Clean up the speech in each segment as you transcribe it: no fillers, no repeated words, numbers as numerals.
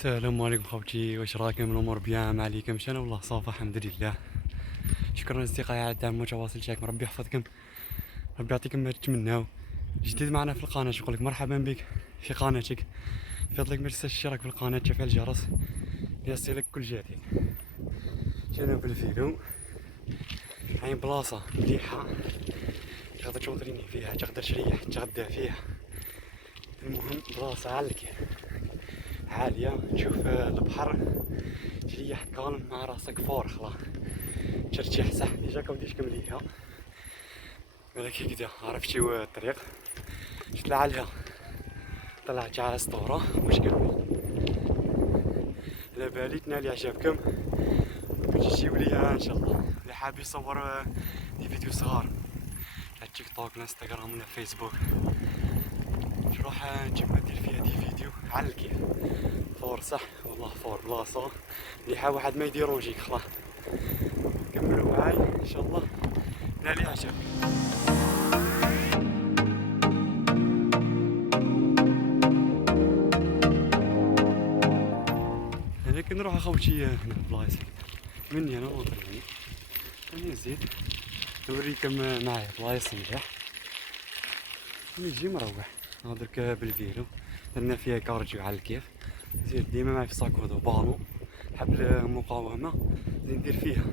السلام عليكم خوتي، واش راكم؟ الامور بيان ما عليكمش؟ انا والله صافا الحمد لله. شكرا اصدقائي على الدعم المتواصل تاعكم، ربي يحفظكم، ربي يعطيكم ما تتمناو. جديد معنا في القناه نقول لك مرحبا بك في قناتك. فضلك ما تنساش الاشتراك في القناه، تفعيل الجرس ليصلك كل جديد. جينا في الفيديو عين بلاصه مليحه تقدر توريني فيها، تقدر تريح تغدى فيها. المهم بلاصه على الكيف عاليه، تشوف البحر، تريح كالم مع راسك فور خلاص ترتاح. صح ديجا كوديش ليها ولكن كدا عرفتي الطريق طلع عليها، طلعت على سطورة واش كمل. على بالي تنالي عجبكم وتجيو ليها ان شاء الله. اللي حاب يصور دي فيديو صغار على تيك توك الانستغرام ولا فيسبوك تروح تجيب دير فيها دي فيديو على الكيف فور. صح والله فور بلاصة مليحة، واحد ما يديرونجيك خلاص. كملوا معاي ان شاء الله نالي عجبكم. انا كنروح اخوتي هنا بلايص مني انا وطريقي، راني نزيد نوريكم معايا بلايص مليح. نجي مروح درك بالفيلو، درنا فيها كارجيو على الكيف. زيد ديما معايا في ساكودو بالون حبل المقاومة ندير فيها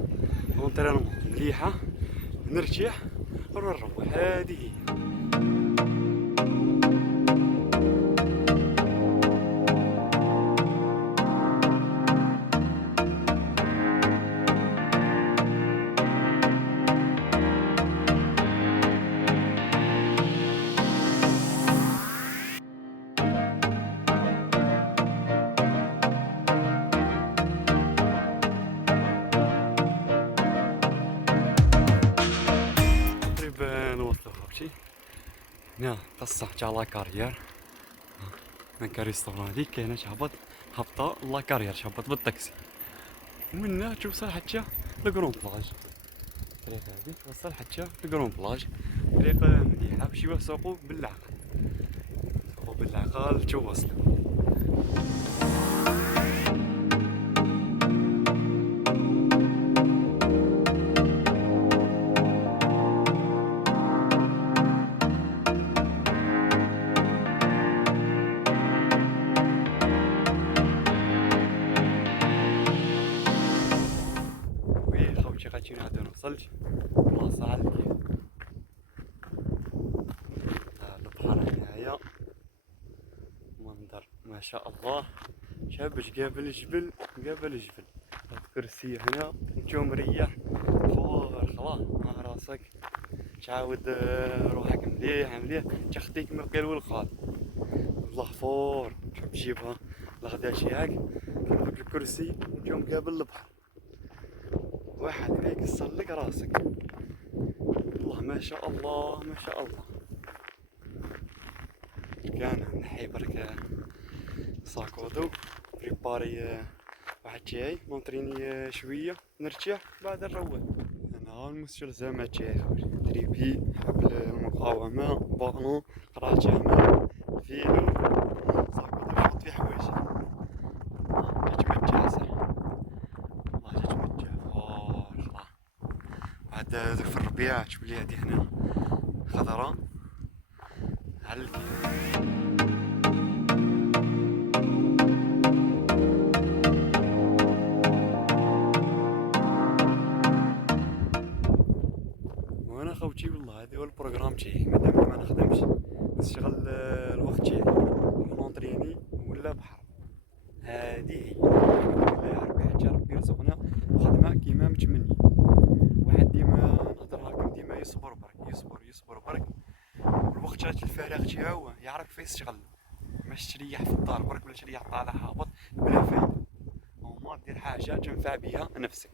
اونترينمون مليحة، نرتاح ونروح. هذه هي. نوصلو خوتي هنا قصة تاع لاكارير، هناك ريستوران هاديك كاينة تهبط هبطة لاكارير، تهبط بالطاكسي ومن هنا توصل حتى لكرون بلاج. الطريق هادي توصل حتى لكرون بلاج، طريق مليحة باش يسوقو بالعقل، سوقو بالعقل توصلو. وي خوتي غادي نعاودو وصلت بلاصة على الكيف، البحر هنايا منظر ما شاء الله شابش قابل الجبل قابل الجبل. الكرسي هنا نتو مريح فور خلاص مع راسك تعاود روحك مليح مليح تخديك من القيل والقال. والله فور تحب تجيبها الغدا تاعك تاخد الكرسي نتو مقابل البحر، واحد ما يكسر لك راسك. والله ما شاء الله ما شاء الله. كان نحي برك ساكودو بريباري واحد تاعي نونطريني شويه نرتاح بعد نروح. انا المستلزمات تاعي تريبي حبل المقاومه بالون قرا جامع فيلو ساكودو نحط فيه حوايجي. تتمتع صح والله تتمتع فور خلاص. بعد ذوك في الربيع تشوف لي هادي هنا خضرا على الكيف. وانا خوتي والله هذا هو البروغرام تاعي، مادام ما نخدمش نشغل الوقت تاعي نونطريني ولا بحر. هذه هي والله يا ربي حتى ربي يرزقنا خدمة كيما متمني. واحد ديما نهضر لكم ديما يصبر برك يصبر يصبر برك، والوقت الفراغ تاعو يعرف كيفاش يشتغل، ماش تريح في الدار برك ولا تريح طالع هابط بلا فايدة. ما دير حاجة تنفع بها نفسك.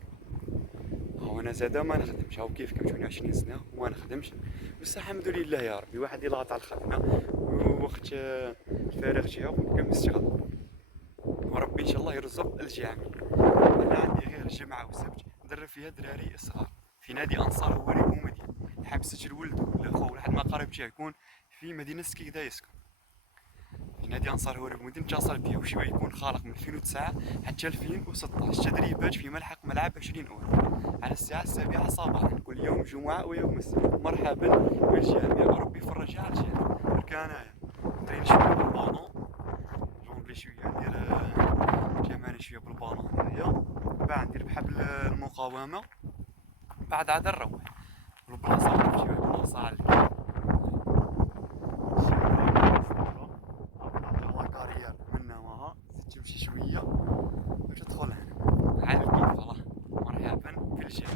هو انا زادا ما نخدمش، هاو كيف كمجوني 20 سنه وما نخدمش، بس الحمد لله يا ربي واحد يلاط على الخدمه ووقت الفارغ تاعو يقوم يشتغل، وربي ان شاء الله يرزق الجميع. انا عندي غير الجمعه والسبت ندرب فيها دراري صغار في نادي انصار هو اللي يكون مدينه حاب سجل ولده ولا خو واحد ما قريب تاعو يكون في مدينه سكيكدا يسكن. نادي انصار هو المدن اتصل بيه وشي يكون خالق من 2009 حتى 2016 تدريبات في ملحق ملعب 20 أولى على الساعة 7 صباحا كل يوم جمعة ويوم السبت. مرحبا بالجميع وربي يفرجها على الجميع. درك انايا نطرين شوية بالبالون جونغلي شوية ندير جمعني شوية بالبالون هنايا، بعد ندير بحبل المقاومة، بعد عاد نروح البلاصة عرفتي البلاصة على لاكارير منا معها تمشي شوية وتدخل هنا عاد الكيف خلاص. مرحبا في الجميع.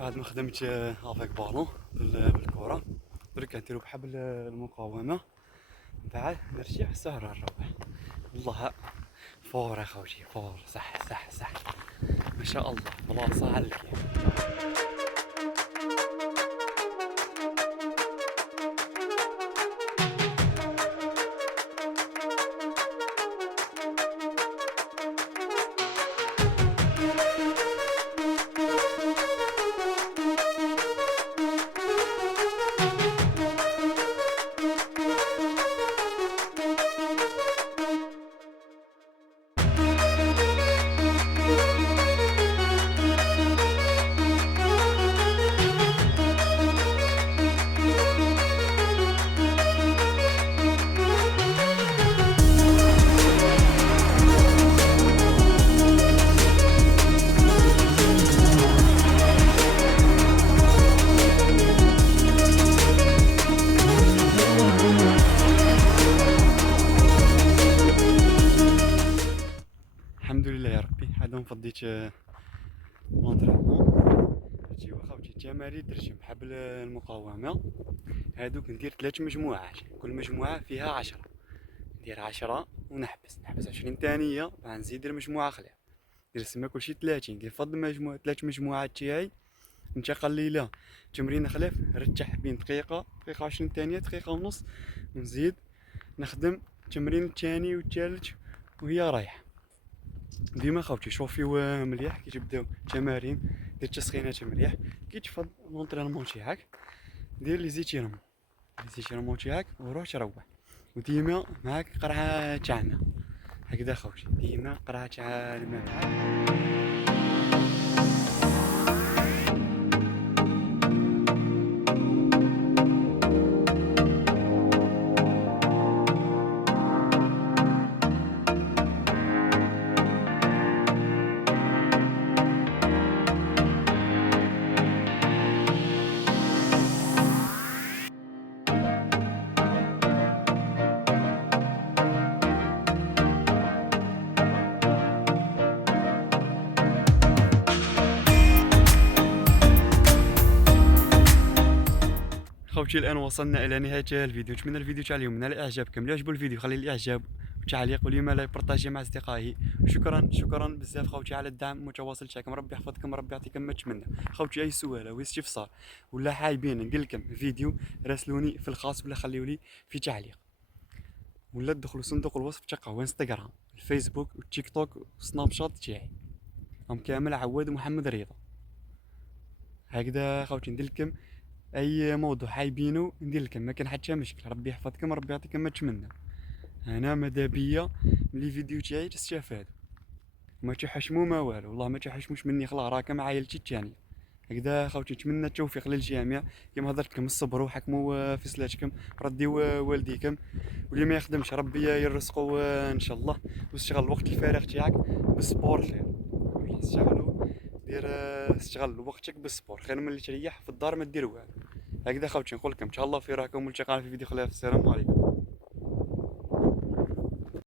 بعد ما خدمت افيك بالون بالكرة درك نديرو بحبل المقاومة، بعد نرجع السهرة نروح. والله فور يا خوتي فور صح صح صح ما شاء الله بلاصة على الكيف. الحمد لله يا ربي هذا مفضيت لونطرينمون. هادشي واخا خوتي التمارين درتهم بحبل المقاومة، هادوك ندير 3 مجموعات كل مجموعة فيها 10، ندير 10 ونحبس 20 ثانية، بعد نزيد مجموعة أخرى ندير تسمى كلشي 30. كيفضل مجموعة 3 مجموعات تاعي ننتقل ليلة تمرين خلاف نرتاح بين دقيقة 20 ثانية دقيقة ونص ونزيد نخدم التمرين الثاني والثالث وهي رايحة. ديما خوتي شوفيو مليح كي تبداو التمارين، دير تسخينات مليح كي تفض لونطرينمون تاعك دير لي زيتيرمون تاعك وروح تروح، وديما معاك قرعة تاع ماء هكذا خوتي، ديما قرعة تاع الماء معاك. خوتي الان وصلنا الى نهايه الفيديو، نتمنى الفيديو تاع اليوم نال اعجابكم. اللي عجبو الفيديو خلي لي اعجاب وتعليق ولما لا يبارطاجي مع اصدقائه. شكرا بزاف خوتي على الدعم المتواصل تاعكم، ربي يحفظكم ربي يعطيكم ما تمنى. خوتي اي سؤال او استفسار ولا حايبين ندير لكم فيديو راسلوني في الخاص ولا خليوا لي في تعليق، ولا تدخلوا صندوق الوصف تلقاو انستغرام الفيسبوك والتيك توك والسناب شات تاعي هم كامل عواد محمد رضا. هكذا خوتي ندير لكم اي موضوع حايبينو ندير لكم، ما كان حتى مشكل. ربي يحفظكم ربي يعطيكم ما تمنى. انا ماذا بيا من لي فيديو تاعي تستافادوا، ما تحشموا ما والو، والله ما تحشموش مني، خلاص راكم عائلتي الثانيه. هكذا خوتي، نتمنى التوفيق للجميع. كما هضرت لكم، الصبروا وحكموا في سلاتكم، رديو والديكم، واللي ما يخدمش ربي يرزقه ان شاء الله. واستغل الوقت الفارغ تاعك بالسبور خير، والله استغلوا. دير استغل وقتك بالسبور خير من اللي تريح في الدار ما دير والو. هكذا خوتي نقول لكم تهلاو في راكم، والتقانا في فيديو خلال. السلام عليكم.